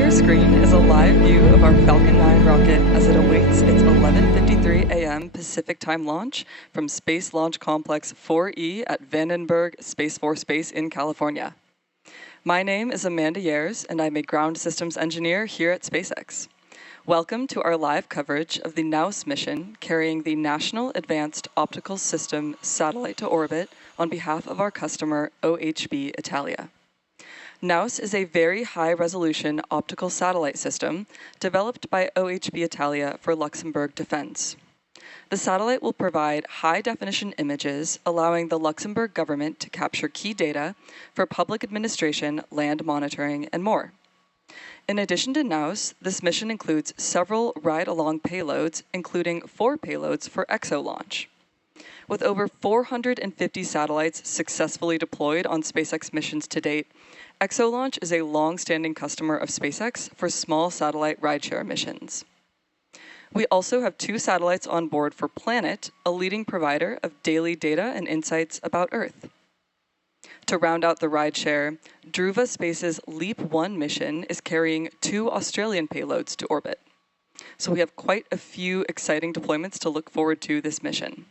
your screen is a live view of our Falcon 9 rocket as it awaits its 11:53 a.m. Pacific time launch from Space Launch Complex 4E at Vandenberg Space Force Base in California. My name is Amanda Yers, and I'm a ground systems engineer here at SpaceX. Welcome to our live coverage of the NAOS mission carrying the National Advanced Optical System satellite to orbit on behalf of our customer OHB Italia. NAOS is a very high-resolution optical satellite system developed by OHB Italia for Luxembourg defense. The satellite will provide high-definition images, allowing the Luxembourg government to capture key data for public administration, land monitoring, and more. In addition to NAOS, this mission includes several ride-along payloads, including 4 payloads for EXO launch. With over 450 satellites successfully deployed on SpaceX missions to date, EXO Launch is a long-standing customer of SpaceX for small satellite rideshare missions. We also have 2 satellites on board for Planet, a leading provider of daily data and insights about Earth. To round out the rideshare, Druva Space's LEAP-1 mission is carrying 2 Australian payloads to orbit. So we have quite a few exciting deployments to look forward to this mission.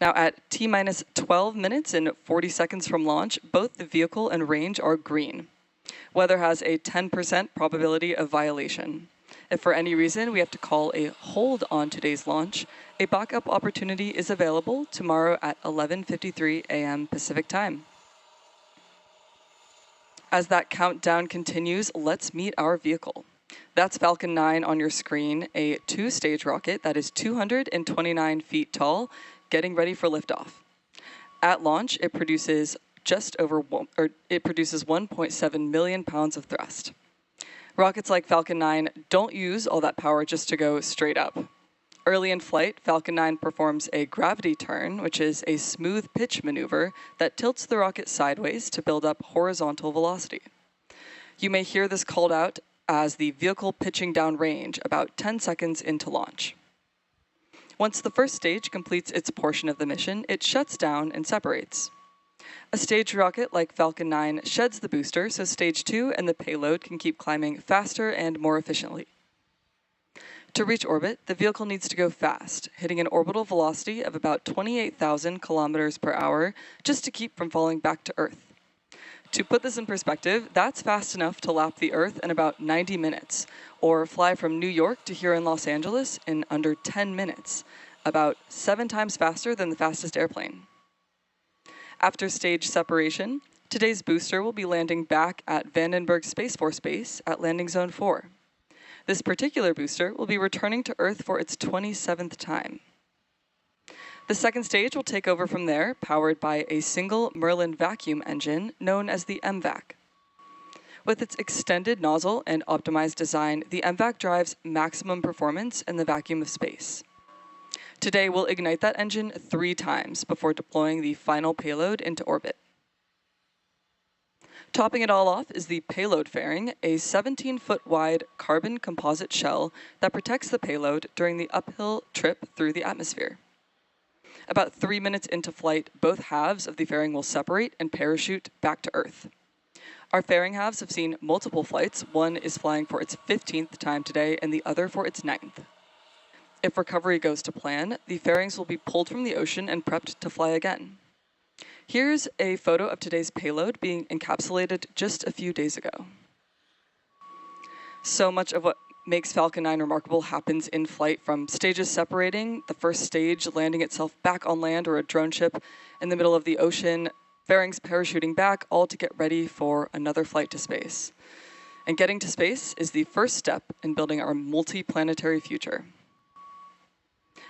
Now at T-minus 12 minutes and 40 seconds from launch, both the vehicle and range are green. Weather has a 10% probability of violation. If for any reason we have to call a hold on today's launch, a backup opportunity is available tomorrow at 11:53 a.m. Pacific time. As that countdown continues, let's meet our vehicle. That's Falcon 9 on your screen, a 2-stage rocket that is 229 feet tall, getting ready for liftoff. At launch, it produces 1.7 million pounds of thrust. Rockets like Falcon 9 don't use all that power just to go straight up. Early in flight, Falcon 9 performs a gravity turn, which is a smooth pitch maneuver that tilts the rocket sideways to build up horizontal velocity. You may hear this called out as the vehicle pitching down range about 10 seconds into launch. Once the first stage completes its portion of the mission, it shuts down and separates. A staged rocket like Falcon 9 sheds the booster so stage 2 and the payload can keep climbing faster and more efficiently. To reach orbit, the vehicle needs to go fast, hitting an orbital velocity of about 28,000 kilometers per hour just to keep from falling back to Earth. To put this in perspective, that's fast enough to lap the Earth in about 90 minutes, or fly from New York to here in Los Angeles in under 10 minutes, about 7 times faster than the fastest airplane. After stage separation, today's booster will be landing back at Vandenberg Space Force Base at Landing Zone 4. This particular booster will be returning to Earth for its 27th time. The second stage will take over from there, powered by a single Merlin vacuum engine known as the MVAC. With its extended nozzle and optimized design, the MVAC drives maximum performance in the vacuum of space. Today, we'll ignite that engine 3 times before deploying the final payload into orbit. Topping it all off is the payload fairing, a 17-foot wide carbon composite shell that protects the payload during the uphill trip through the atmosphere. About 3 minutes into flight, both halves of the fairing will separate and parachute back to Earth. Our fairing halves have seen multiple flights. One is flying for its 15th time today, and the other for its 9th. If recovery goes to plan, the fairings will be pulled from the ocean and prepped to fly again. Here's a photo of today's payload being encapsulated just a few days ago. So much of what makes Falcon 9 remarkable happens in flight, from stages separating, the first stage landing itself back on land or a drone ship in the middle of the ocean, fairings parachuting back, all to get ready for another flight to space. And getting to space is the first step in building our multi-planetary future.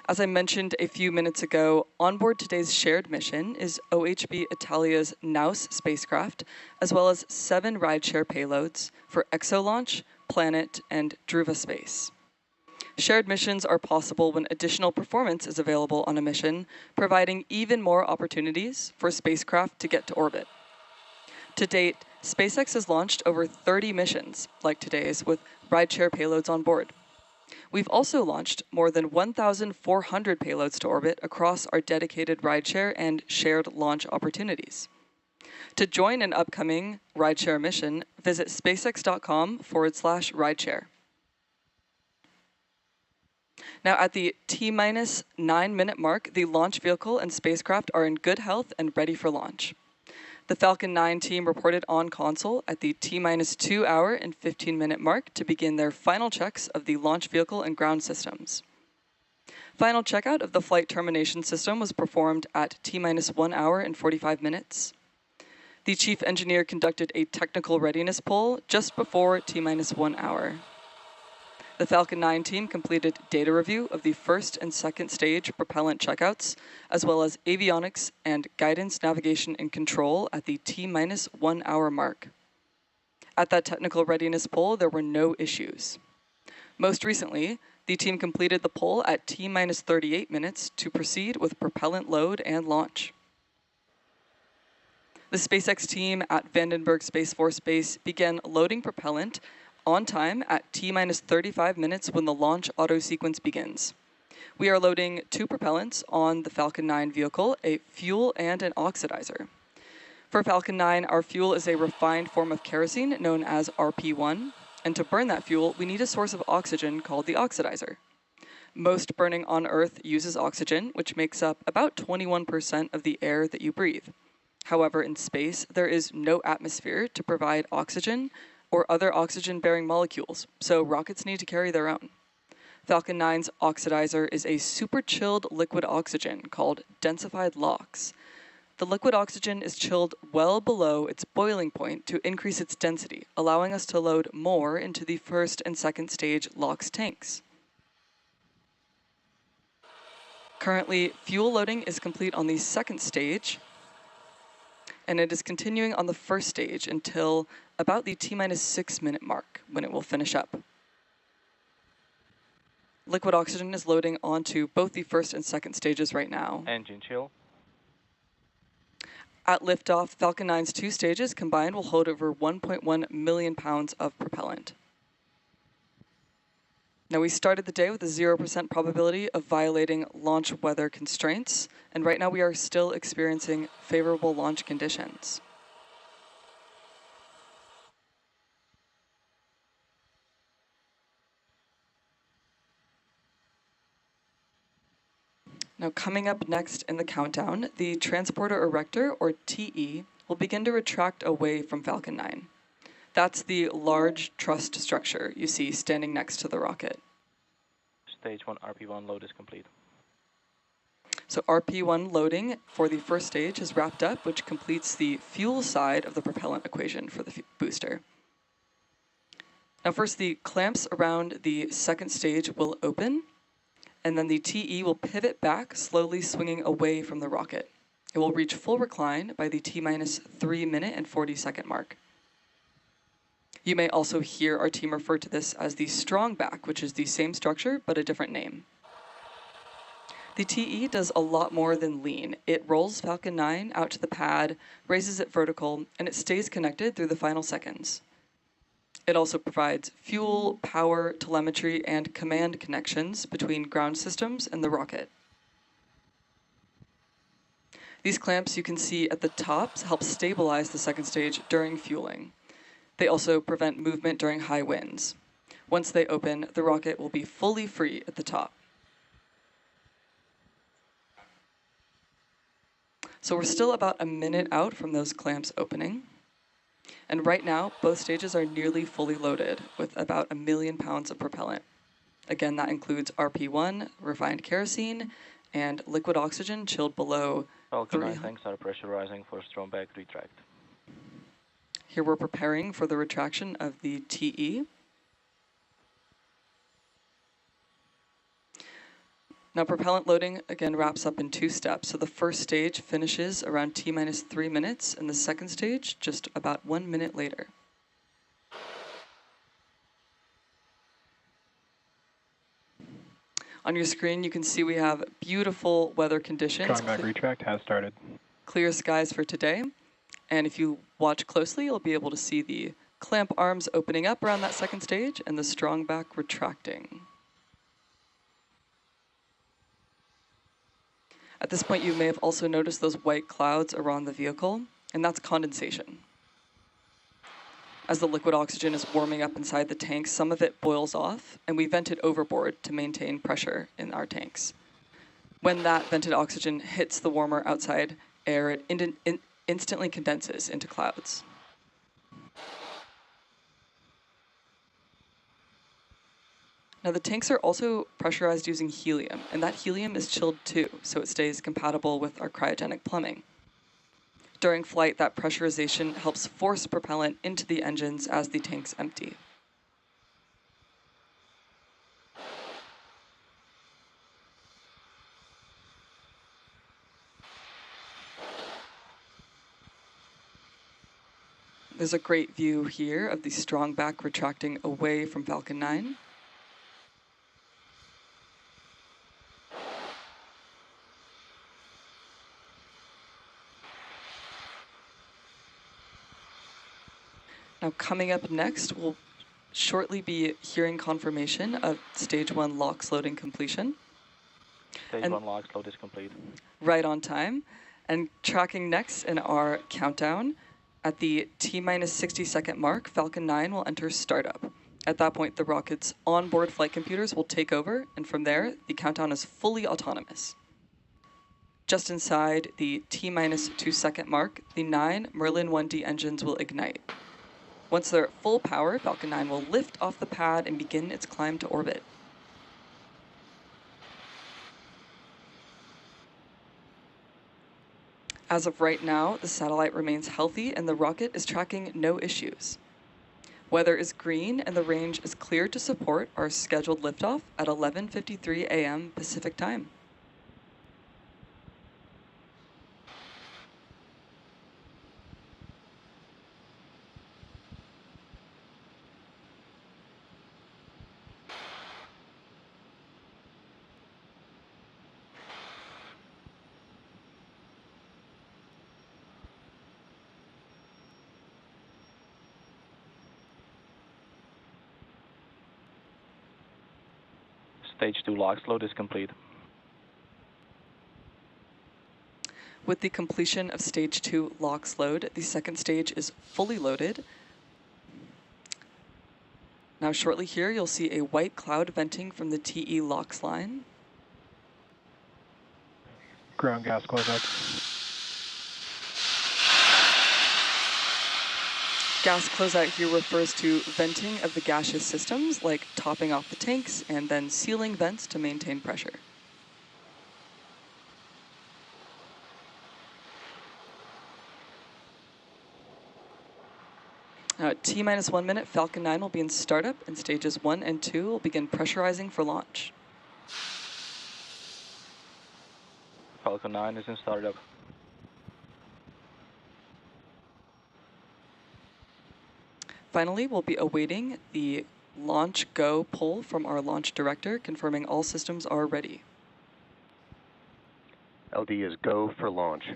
As I mentioned a few minutes ago, on board today's shared mission is OHB Italia's NAOS spacecraft, as well as 7 rideshare payloads for EXO Launch, Planet, and Druva Space. Shared missions are possible when additional performance is available on a mission, providing even more opportunities for spacecraft to get to orbit. To date, SpaceX has launched over 30 missions like today's with rideshare payloads on board. We've also launched more than 1,400 payloads to orbit across our dedicated rideshare and shared launch opportunities. To join an upcoming rideshare mission, visit spacex.com/rideshare. Now at the T-minus 9-minute mark, the launch vehicle and spacecraft are in good health and ready for launch. The Falcon 9 team reported on console at the T-minus 2 hour and 15-minute mark to begin their final checks of the launch vehicle and ground systems. Final checkout of the flight termination system was performed at T-minus 1 hour and 45 minutes. The chief engineer conducted a technical readiness poll just before T-minus 1 hour. The Falcon 9 team completed data review of the first and second stage propellant checkouts, as well as avionics and guidance, navigation, and control at the T-minus 1 hour mark. At that technical readiness poll, there were no issues. Most recently, the team completed the poll at T-minus 38 minutes to proceed with propellant load and launch. The SpaceX team at Vandenberg Space Force Base began loading propellant on time at T-minus 35 minutes when the launch auto sequence begins. We are loading 2 propellants on the Falcon 9 vehicle, a fuel and an oxidizer. For Falcon 9, our fuel is a refined form of kerosene known as RP1, and to burn that fuel, we need a source of oxygen called the oxidizer. Most burning on Earth uses oxygen, which makes up about 21% of the air that you breathe. However, in space, there is no atmosphere to provide oxygen or other oxygen-bearing molecules, so rockets need to carry their own. Falcon 9's oxidizer is a super-chilled liquid oxygen called densified LUX. The liquid oxygen is chilled well below its boiling point to increase its density, allowing us to load more into the first and second stage LUX tanks. Currently, fuel loading is complete on the second stage, and it is continuing on the first stage until about the T-minus 6-minute mark, when it will finish up. Liquid oxygen is loading onto both the first and second stages right now. Engine chill. At liftoff, Falcon 9's 2 stages combined will hold over 1.1 million pounds of propellant. Now, we started the day with a 0% probability of violating launch weather constraints, and right now we are still experiencing favorable launch conditions. Now, coming up next in the countdown, the transporter erector, or TE, will begin to retract away from Falcon 9. That's the large trussed structure you see standing next to the rocket. Stage 1 RP1 load is complete. So RP1 loading for the first stage is wrapped up, which completes the fuel side of the propellant equation for the booster. Now first, the clamps around the second stage will open, and then the TE will pivot back, slowly swinging away from the rocket. It will reach full recline by the T-minus 3-minute and 40-second mark. You may also hear our team refer to this as the strong back, which is the same structure but a different name. The TE does a lot more than lean. It rolls Falcon 9 out to the pad, raises it vertical, and it stays connected through the final seconds. It also provides fuel, power, telemetry, and command connections between ground systems and the rocket. These clamps you can see at the top help stabilize the second stage during fueling. They also prevent movement during high winds. Once they open, the rocket will be fully free at the top. So we're still about a minute out from those clamps opening. And right now, both stages are nearly fully loaded with about 1 million pounds of propellant. Again, that includes RP1, refined kerosene, and liquid oxygen chilled below Falcon 9 tanks are pressurizing for strong back retract. Here we're preparing for the retraction of the TE. Now propellant loading again wraps up in 2 steps. So the first stage finishes around T-minus 3 minutes, and the second stage just about 1 minute later. On your screen, you can see we have beautiful weather conditions. Strong back retract has started. Clear skies for today. And if you watch closely, you'll be able to see the clamp arms opening up around that second stage and the strong back retracting. At this point, you may have also noticed those white clouds around the vehicle. and that's condensation. As the liquid oxygen is warming up inside the tanks, some of it boils off, and we vent it overboard to maintain pressure in our tanks. When that vented oxygen hits the warmer outside air, it instantly condenses into clouds. Now the tanks are also pressurized using helium, and that helium is chilled too, so it stays compatible with our cryogenic plumbing. During flight, that pressurization helps force propellant into the engines as the tanks empty. There's a great view here of the strong back retracting away from Falcon 9. Now coming up next, we'll shortly be hearing confirmation of Stage 1 LOX loading completion. Stage 1 LOX load is complete. Right on time. And tracking next in our countdown, at the T-minus 60-second mark, Falcon 9 will enter startup. At that point, the rocket's onboard flight computers will take over, and from there, the countdown is fully autonomous. Just inside the T-minus 2-second mark, the 9 Merlin 1D engines will ignite. Once they're at full power, Falcon 9 will lift off the pad and begin its climb to orbit. As of right now, the satellite remains healthy and the rocket is tracking no issues. Weather is green and the range is clear to support our scheduled liftoff at 11:53 a.m. Pacific time. Stage 2 LOX load is complete. With the completion of Stage 2 LOX load, the second stage is fully loaded. Now shortly here, you'll see a white cloud venting from the TE LOX line. Ground gas closeout. Gas closeout here refers to venting of the gaseous systems, like topping off the tanks and then sealing vents to maintain pressure. Now at T-minus 1 minute, Falcon 9 will be in startup, and stages 1 and 2 will begin pressurizing for launch. Falcon 9 is in startup. Finally, we'll be awaiting the launch go pull from our launch director, confirming all systems are ready. LD is go for launch.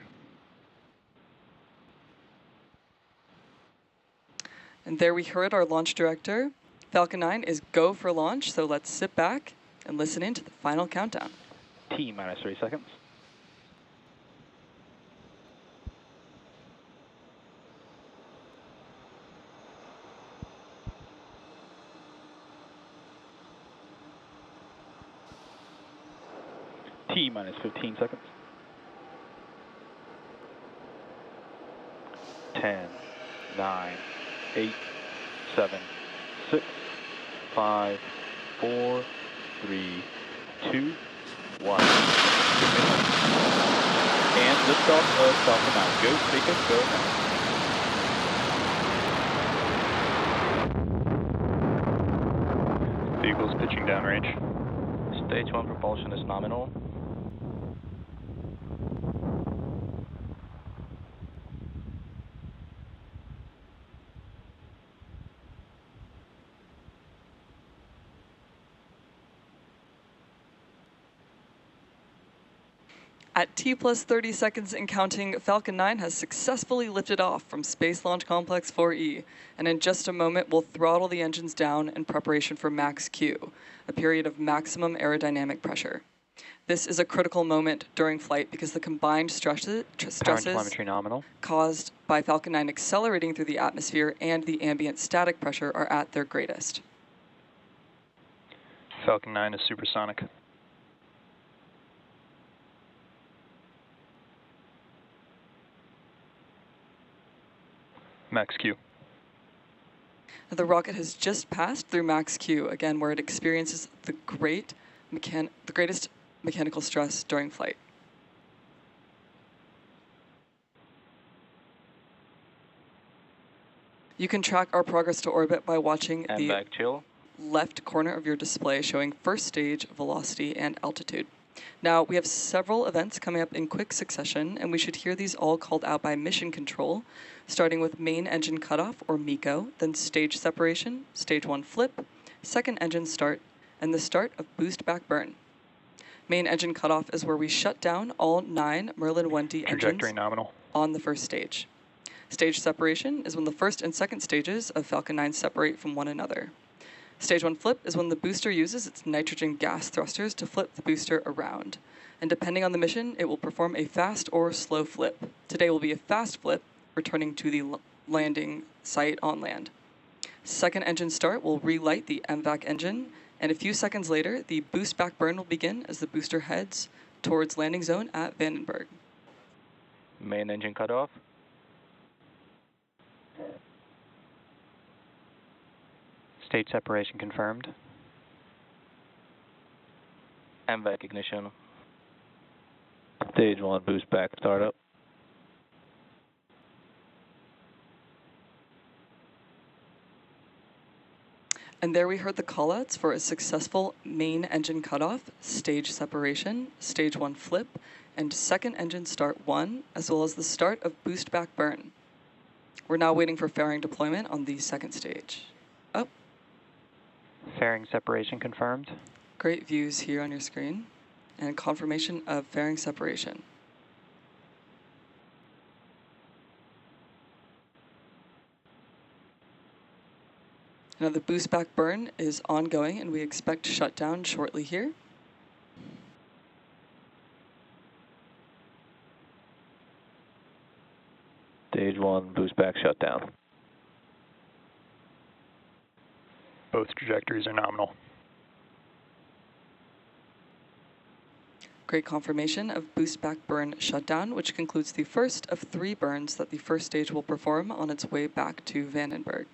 And there we heard our launch director. Falcon 9 is go for launch, so let's sit back and listen in to the final countdown. T-minus 3 seconds. T-minus 15 seconds. 10, 9, 8, 7, 6, 5, 4, 3, 2, 1. And liftoff of Falcon 9. Go, SpaceX, go now. Vehicles pitching downrange. Stage 1 propulsion is nominal. At T plus 30 seconds and counting, Falcon 9 has successfully lifted off from Space Launch Complex 4E, and in just a moment we'll throttle the engines down in preparation for max Q, a period of maximum aerodynamic pressure. This is a critical moment during flight because the combined Power and stresses telemetry nominal. caused by Falcon 9 accelerating through the atmosphere and the ambient static pressure are at their greatest. Falcon 9 is supersonic. Max Q. The rocket has just passed through max Q, again, where it experiences the greatest mechanical stress during flight. You can track our progress to orbit by watching And the back chill. left corner of your display showing first stage velocity and altitude. Now, we have several events coming up in quick succession, and we should hear these all called out by mission control, starting with main engine cutoff, or MECO, then stage separation, stage 1 flip, second engine start, and the start of Boostback burn. Main engine cutoff is where we shut down all 9 Merlin 1D Trajectory engines nominal. on the first stage. Stage separation is when the first and second stages of Falcon 9 separate from one another. Stage 1 flip is when the booster uses its nitrogen gas thrusters to flip the booster around. And depending on the mission, it will perform a fast or slow flip. Today will be a fast flip, returning to the landing site on land. Second engine start will relight the MVAC engine, and a few seconds later, the Boostback burn will begin as the booster heads towards landing zone at Vandenberg. Main engine cutoff. State separation confirmed. MVAC ignition. Stage 1 Boostback startup. And there we heard the callouts for a successful main engine cutoff, stage separation, stage 1 flip, and second engine start 1, as well as the start of Boostback burn. We're now waiting for fairing deployment on the second stage. Oh, Fairing separation confirmed. great views here on your screen, and confirmation of fairing separation. Now the Boostback burn is ongoing, and we expect shutdown shortly here. Stage 1 Boostback shutdown. Both trajectories are nominal. Great confirmation of Boostback burn shutdown, which concludes the first of 3 burns that the first stage will perform on its way back to Vandenberg.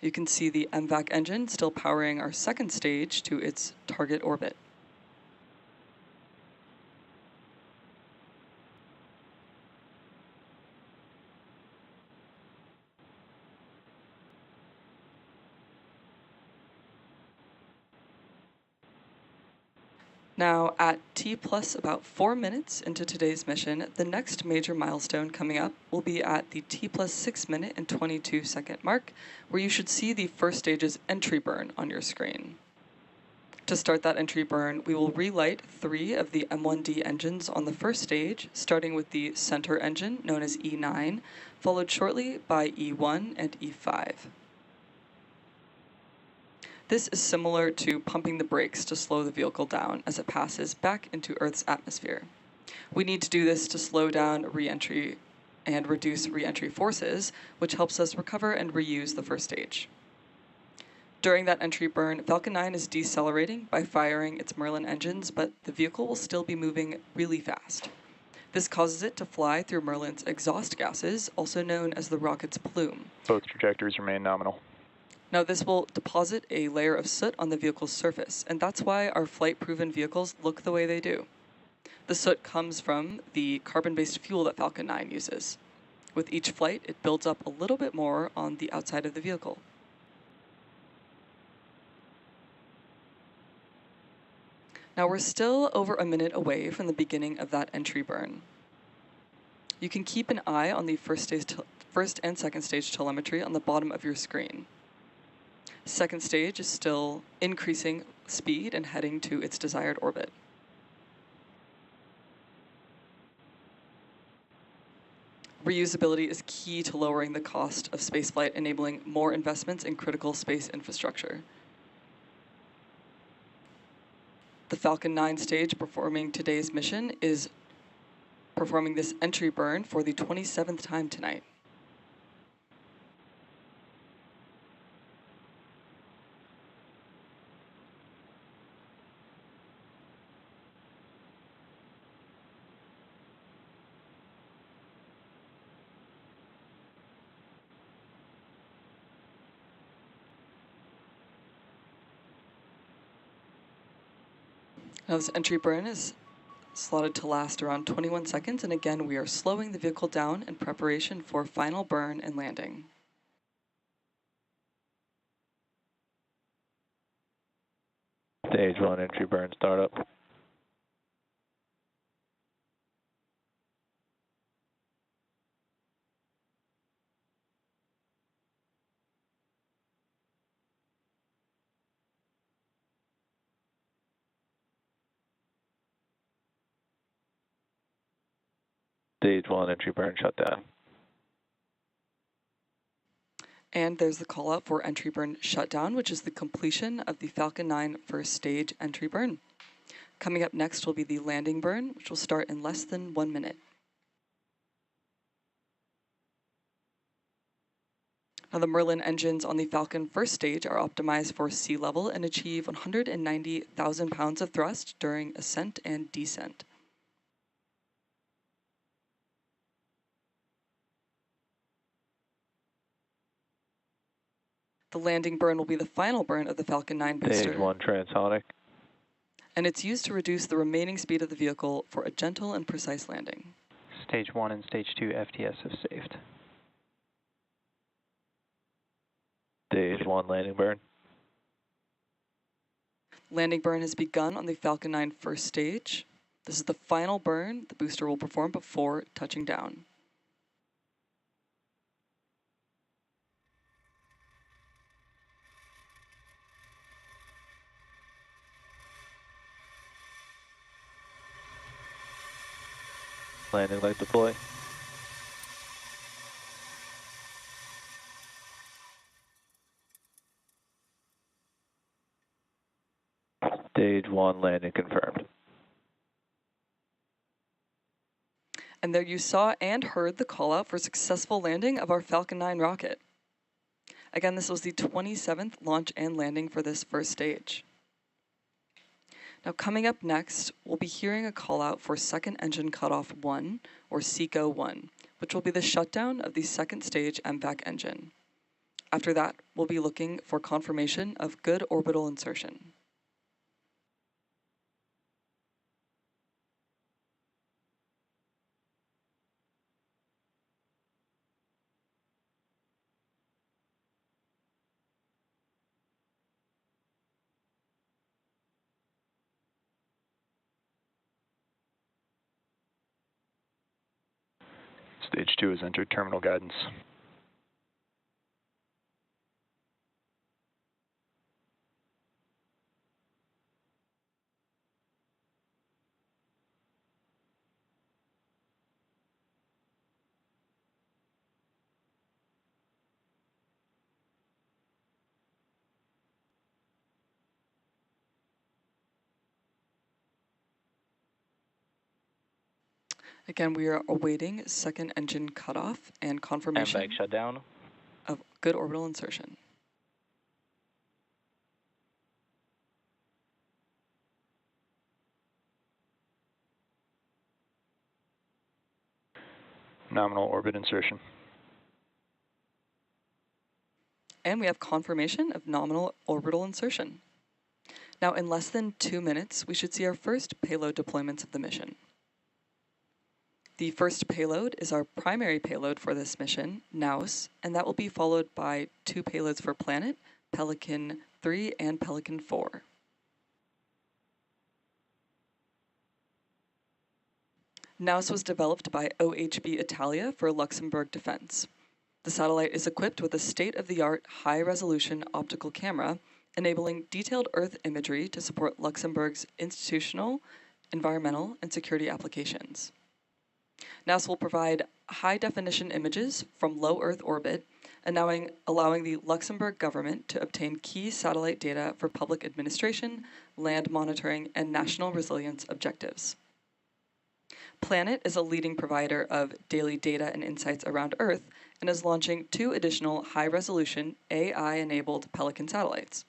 You can see the MVAC engine still powering our second stage to its target orbit. Now, at T plus about 4 minutes into today's mission, the next major milestone coming up will be at the T plus 6 minute and 22 second mark, where you should see the first stage's entry burn on your screen. To start that entry burn, we will relight 3 of the M1D engines on the first stage, starting with the center engine, known as E9, followed shortly by E1 and E5. This is similar to pumping the brakes to slow the vehicle down as it passes back into Earth's atmosphere. We need to do this to slow down re-entry and reduce re-entry forces, which helps us recover and reuse the first stage. During that entry burn, Falcon 9 is decelerating by firing its Merlin engines, but the vehicle will still be moving really fast. This causes it to fly through Merlin's exhaust gases, also known as the rocket's plume. Both trajectories remain nominal. Now this will deposit a layer of soot on the vehicle's surface, and that's why our flight-proven vehicles look the way they do. The soot comes from the carbon-based fuel that Falcon 9 uses. With each flight, it builds up a little bit more on the outside of the vehicle. Now we're still over a minute away from the beginning of that entry burn. You can keep an eye on the first and second stage telemetry on the bottom of your screen. Second stage is still increasing speed and heading to its desired orbit. Reusability is key to lowering the cost of spaceflight, enabling more investments in critical space infrastructure. The Falcon 9 stage performing today's mission is performing this entry burn for the 27th time tonight. Now this entry burn is slotted to last around 21 seconds, and again we are slowing the vehicle down in preparation for final burn and landing. Stage 1 entry burn startup. Stage 1 entry burn shutdown. And there's the call out for entry burn shutdown, which is the completion of the Falcon 9 first stage entry burn. Coming up next will be the landing burn, which will start in less than 1 minute. Now the Merlin engines on the Falcon first stage are optimized for sea level and achieve 190,000 pounds of thrust during ascent and descent. The landing burn will be the final burn of the Falcon 9 booster. Stage 1 transonic. And it's used to reduce the remaining speed of the vehicle for a gentle and precise landing. Stage 1 and Stage 2 FTS have saved. Stage 1 landing burn. Landing burn has begun on the Falcon 9 first stage. This is the final burn the booster will perform before touching down. Landing light deploy. Stage 1 landing confirmed. And there you saw and heard the call out for successful landing of our Falcon 9 rocket. Again, this was the 27th launch and landing for this first stage. Now coming up next, we'll be hearing a call out for second engine cutoff 1, or SECO 1, which will be the shutdown of the second stage MVAC engine. After that, we'll be looking for confirmation of good orbital insertion. Stage 2 has entered terminal guidance. Again, we are awaiting second engine cutoff and confirmation MVAC shutdown. of good orbital insertion. Nominal orbit insertion. And we have confirmation of nominal orbital insertion. Now, in less than 2 minutes, we should see our first payload deployments of the mission. The first payload is our primary payload for this mission, NAOS, and that will be followed by 2 payloads for Planet, Pelican 3 and Pelican 4. NAOS was developed by OHB Italia for Luxembourg Defense. The satellite is equipped with a state-of-the-art high-resolution optical camera, enabling detailed Earth imagery to support Luxembourg's institutional, environmental, and security applications. NAOS will provide high-definition images from low Earth orbit, allowing the Luxembourg government to obtain key satellite data for public administration, land monitoring, and national resilience objectives. Planet is a leading provider of daily data and insights around Earth and is launching 2 additional high-resolution AI-enabled Pelican satellites.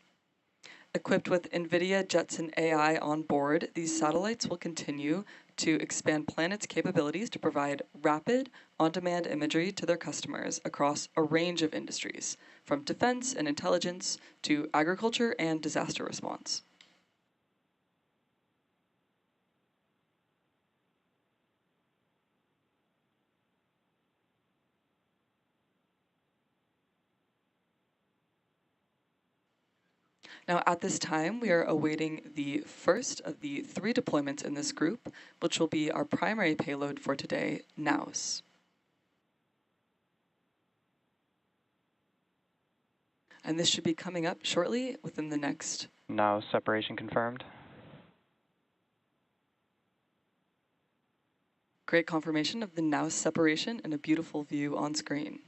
Equipped with NVIDIA Jetson AI on board, these satellites will continue to expand Planet's capabilities to provide rapid, on-demand imagery to their customers across a range of industries, from defense and intelligence to agriculture and disaster response. Now, at this time, we are awaiting the first of the 3 deployments in this group, which will be our primary payload for today, NAOS. And this should be coming up shortly within the next. Now separation confirmed. Great confirmation of the NAOS separation and a beautiful view on screen.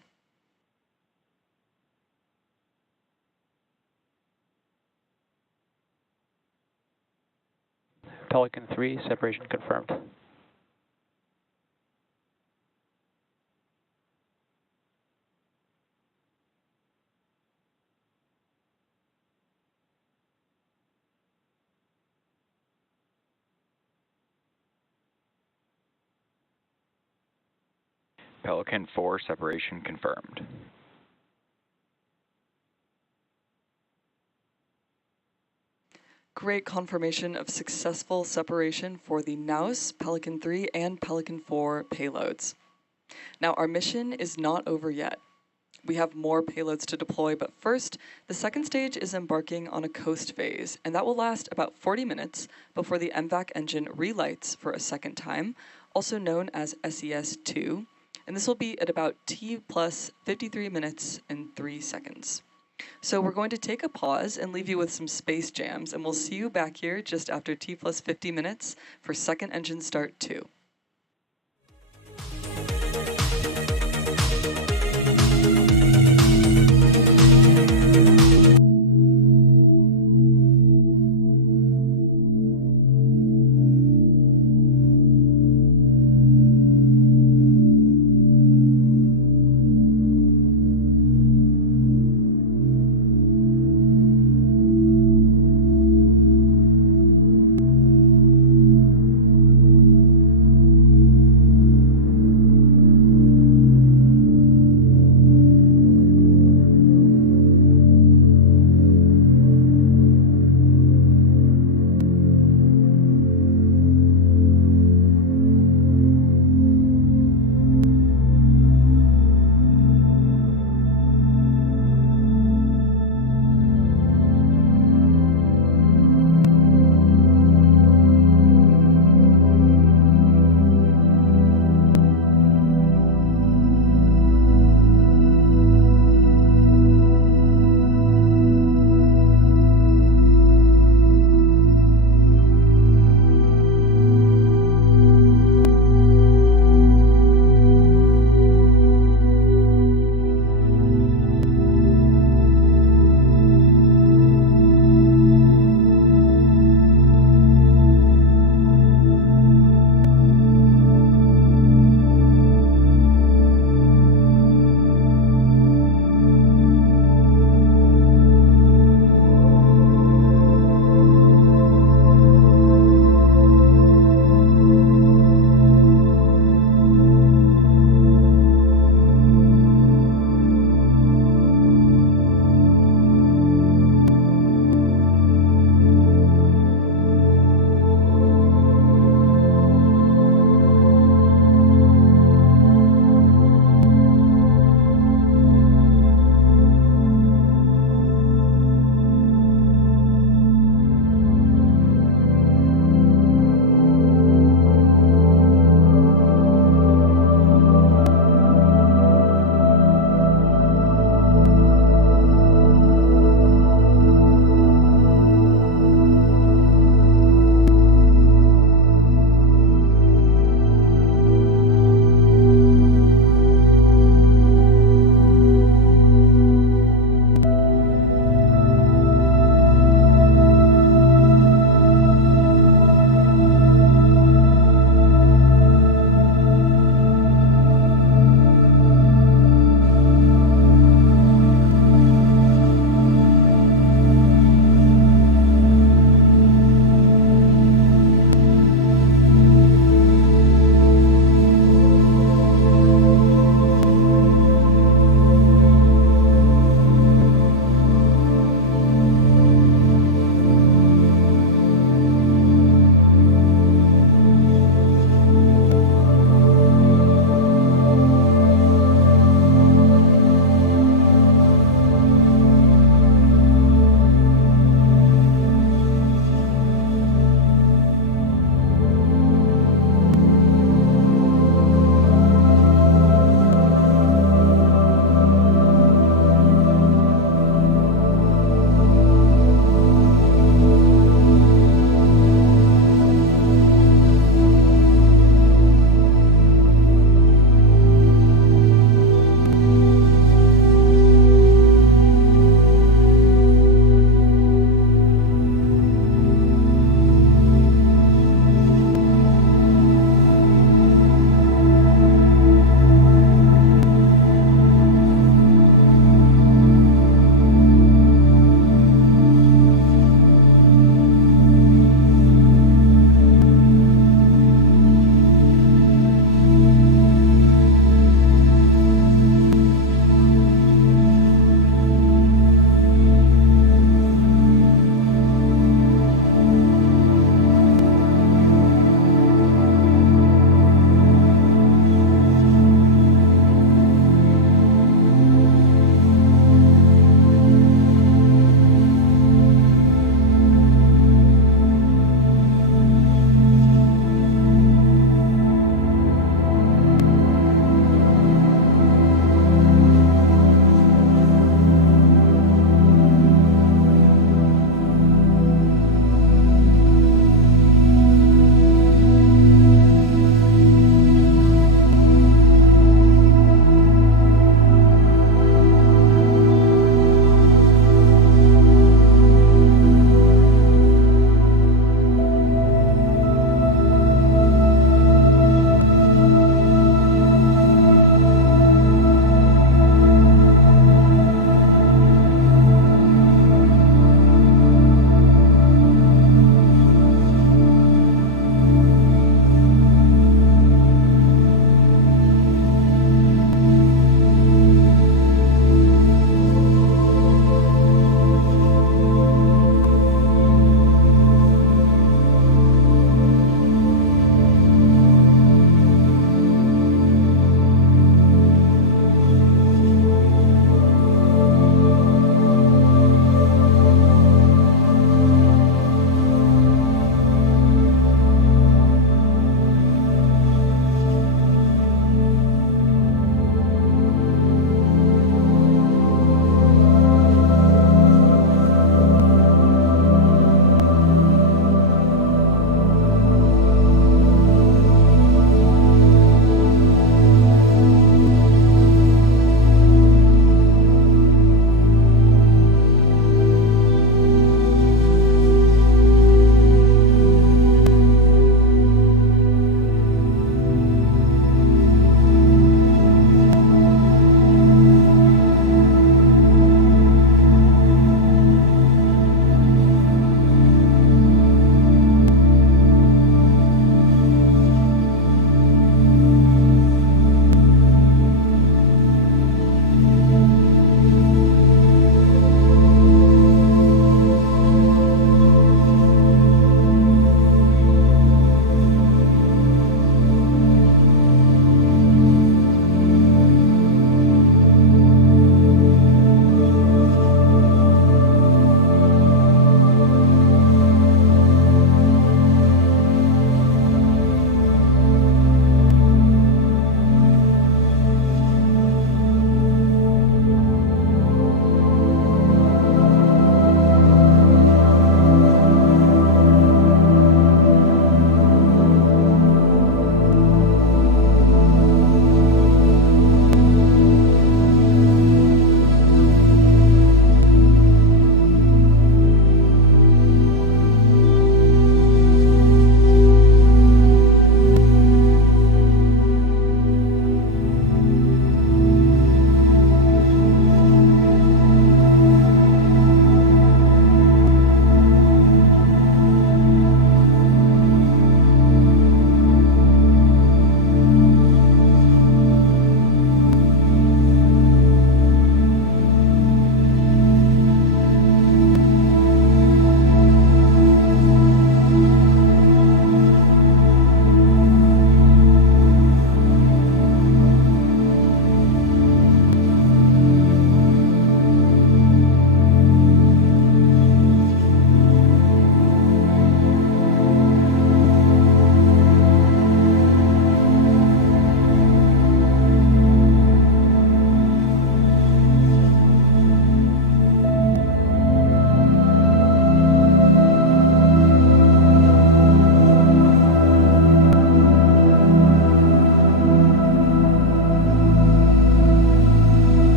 Pelican 3, separation confirmed. Pelican 4, separation confirmed. Great confirmation of successful separation for the NAOS, Pelican 3, and Pelican 4 payloads. Now, our mission is not over yet. We have more payloads to deploy, but first, the second stage is embarking on a coast phase, and that will last about 40 minutes before the MVAC engine relights for a second time, also known as SES-2, and this will be at about T plus 53 minutes and 3 seconds. So we're going to take a pause and leave you with some space jams, and we'll see you back here just after T plus 50 minutes for second engine start 2.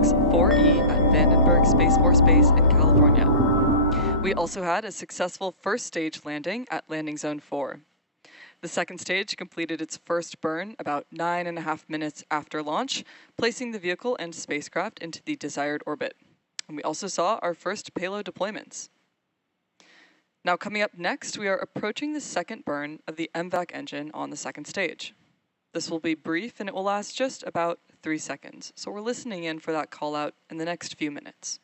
SLX-4E at Vandenberg Space Force Base in California. We also had a successful first stage landing at Landing Zone 4. The second stage completed its first burn about 9.5 minutes after launch, placing the vehicle and spacecraft into the desired orbit. And we also saw our first payload deployments. Now coming up next, we are approaching the second burn of the MVAC engine on the second stage. This will be brief and it will last just about 3 seconds, so we're listening in for that call out in the next few minutes.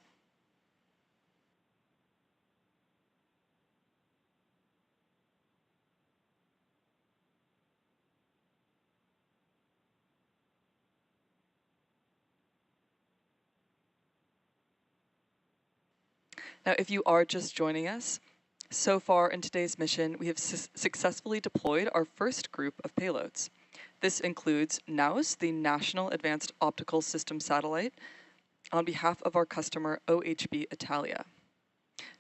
Now, if you are just joining us, so far in today's mission, we have successfully deployed our first group of payloads. This includes NAOS, the National Advanced Optical System Satellite, on behalf of our customer OHB Italia.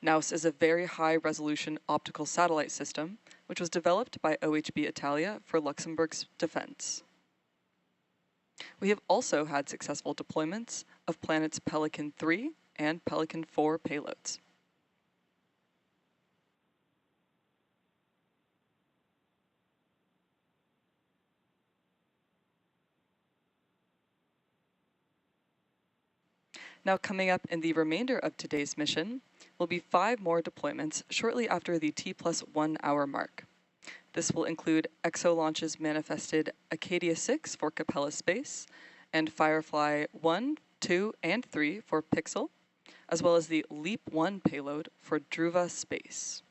NAOS is a very high-resolution optical satellite system, which was developed by OHB Italia for Luxembourg's defense. We have also had successful deployments of planets Pelican 3 and Pelican 4 payloads. Now coming up in the remainder of today's mission will be 5 more deployments shortly after the T+1 hour mark. This will include EXO launches manifested Acadia 6 for Capella Space and Firefly 1, 2, and 3 for Pixel, as well as the LEAP 1 payload for Druva Space.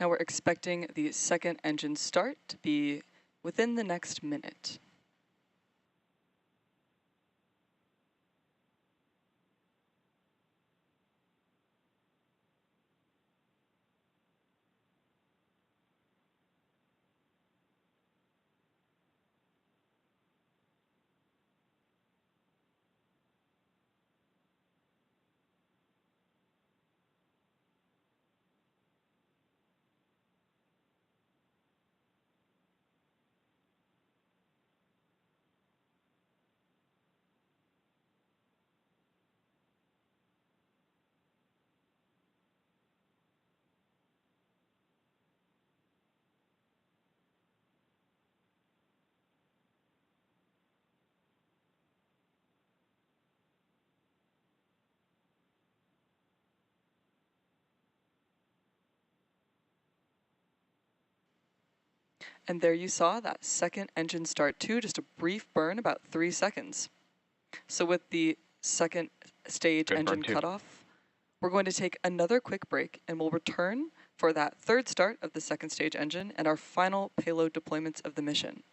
Now we're expecting the second engine start to be within the next minute. And there you saw that second engine start too, just a brief burn, about 3 seconds. So with the second stage engine cutoff, we're going to take another quick break and we'll return for that third start of the second stage engine and our final payload deployments of the mission.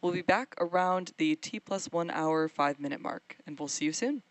We'll be back around the T+1 hour 5 minute mark, and we'll see you soon.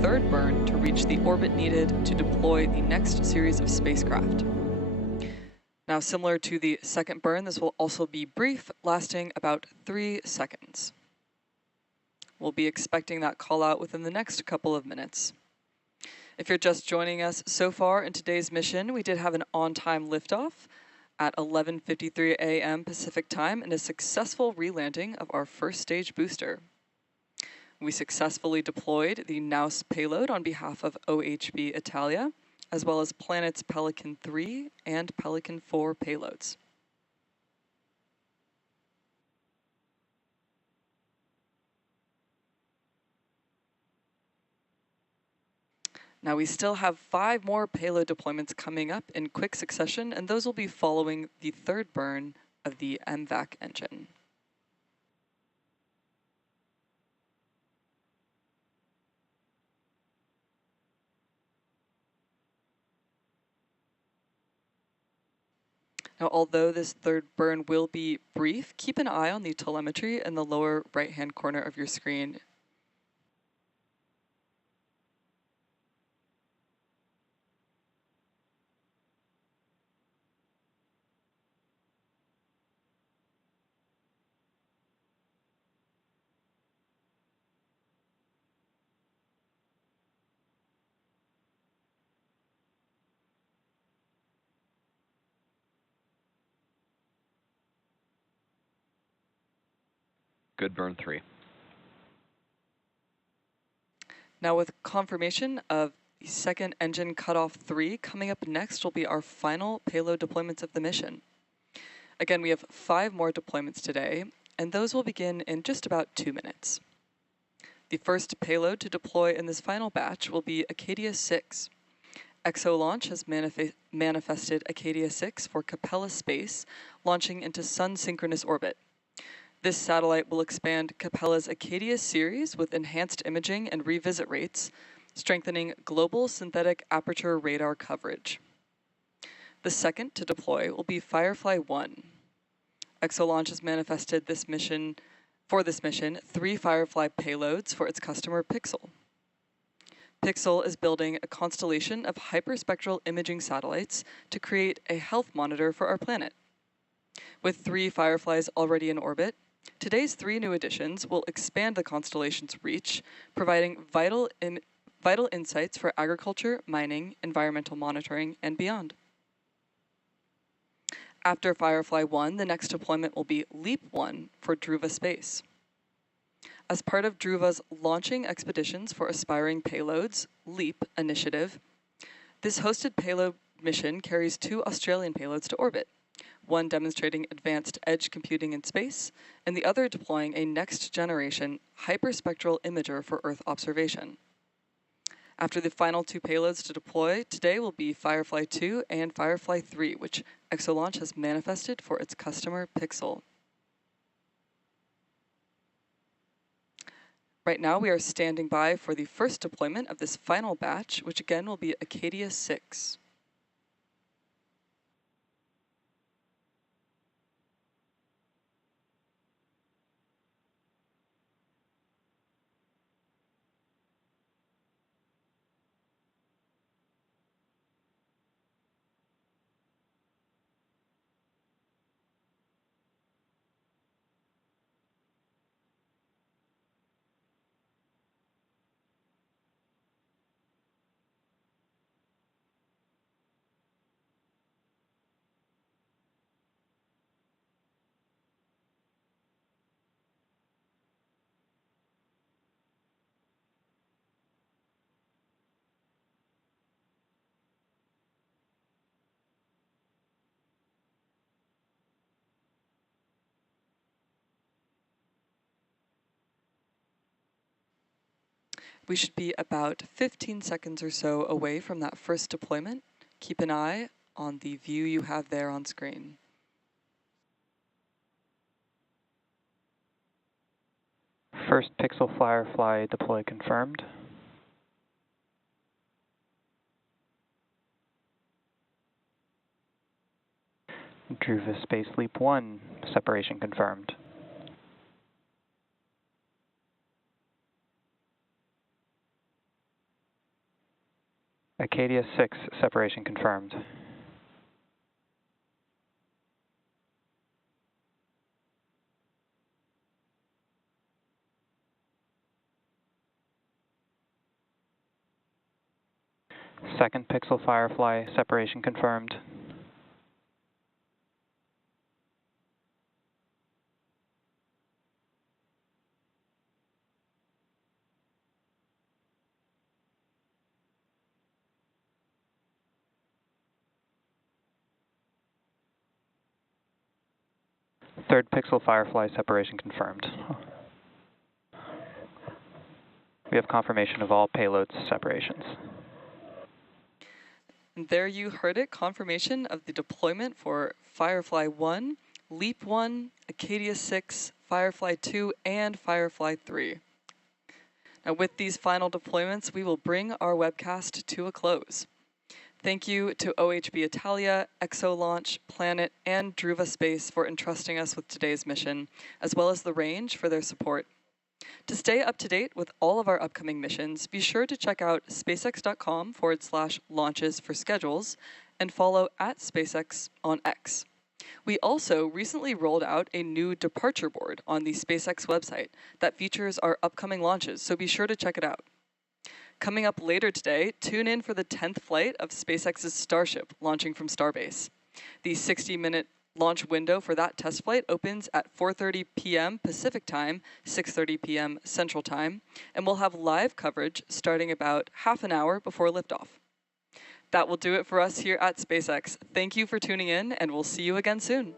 third burn to reach the orbit needed to deploy the next series of spacecraft. Now, similar to the second burn, this will also be brief, lasting about 3 seconds. We'll be expecting that call out within the next couple of minutes. If you're just joining us so far in today's mission, we did have an on-time liftoff at 11:53 a.m. Pacific time and a successful relanding of our first stage booster. We successfully deployed the NAOS payload on behalf of OHB Italia, as well as planets Pelican 3 and Pelican 4 payloads. Now we still have 5 more payload deployments coming up in quick succession, and those will be following the third burn of the MVAC engine. Now, although this third burn will be brief, keep an eye on the telemetry in the lower right-hand corner of your screen. Good burn 3. Now, with confirmation of the second engine cutoff 3, coming up next will be our final payload deployments of the mission. Again, we have 5 more deployments today, and those will begin in just about 2 minutes. The first payload to deploy in this final batch will be Acadia 6. ExoLaunch has manifested Acadia 6 for Capella Space, launching into sun-synchronous orbit. This satellite will expand Capella's Acadia series with enhanced imaging and revisit rates, strengthening global synthetic aperture radar coverage. The second to deploy will be Firefly 1. ExoLaunch has manifested this mission 3 Firefly payloads for its customer Pixel. Pixel is building a constellation of hyperspectral imaging satellites to create a health monitor for our planet. With 3 Fireflies already in orbit, today's 3 new additions will expand the constellation's reach, providing vital insights for agriculture, mining, environmental monitoring, and beyond. After Firefly 1, the next deployment will be Leap 1 for Druva Space. As part of Druva's launching expeditions for aspiring payloads, LEAP initiative, this hosted payload mission carries 2 Australian payloads to orbit, one demonstrating advanced edge computing in space, and the other deploying a next-generation hyperspectral imager for Earth observation. After the final 2 payloads to deploy, today will be Firefly 2 and Firefly 3, which ExoLaunch has manifested for its customer Pixel. Right now, we are standing by for the first deployment of this final batch, which again will be Acadia 6. We should be about 15 seconds or so away from that first deployment. Keep an eye on the view you have there on screen. First Pixel Firefly deploy confirmed. Druva Space Leap 1, separation confirmed. Acadia 6, separation confirmed. Second Pixel Firefly, separation confirmed. Third Pixel Firefly, separation confirmed. We have confirmation of all payloads separations. And there you heard it, confirmation of the deployment for Firefly 1, Leap 1, Acadia 6, Firefly 2, and Firefly 3. Now with these final deployments, we will bring our webcast to a close. Thank you to OHB Italia, ExoLaunch, Planet, and Druva Space for entrusting us with today's mission, as well as the range for their support. To stay up to date with all of our upcoming missions, be sure to check out spacex.com/launches for schedules and follow @SpaceX on X. We also recently rolled out a new departure board on the SpaceX website that features our upcoming launches, so be sure to check it out. Coming up later today, tune in for the 10th flight of SpaceX's Starship launching from Starbase. The 60-minute launch window for that test flight opens at 4:30 p.m. Pacific Time, 6:30 p.m. Central Time, and we'll have live coverage starting about half an hour before liftoff. That will do it for us here at SpaceX. Thank you for tuning in, and we'll see you again soon.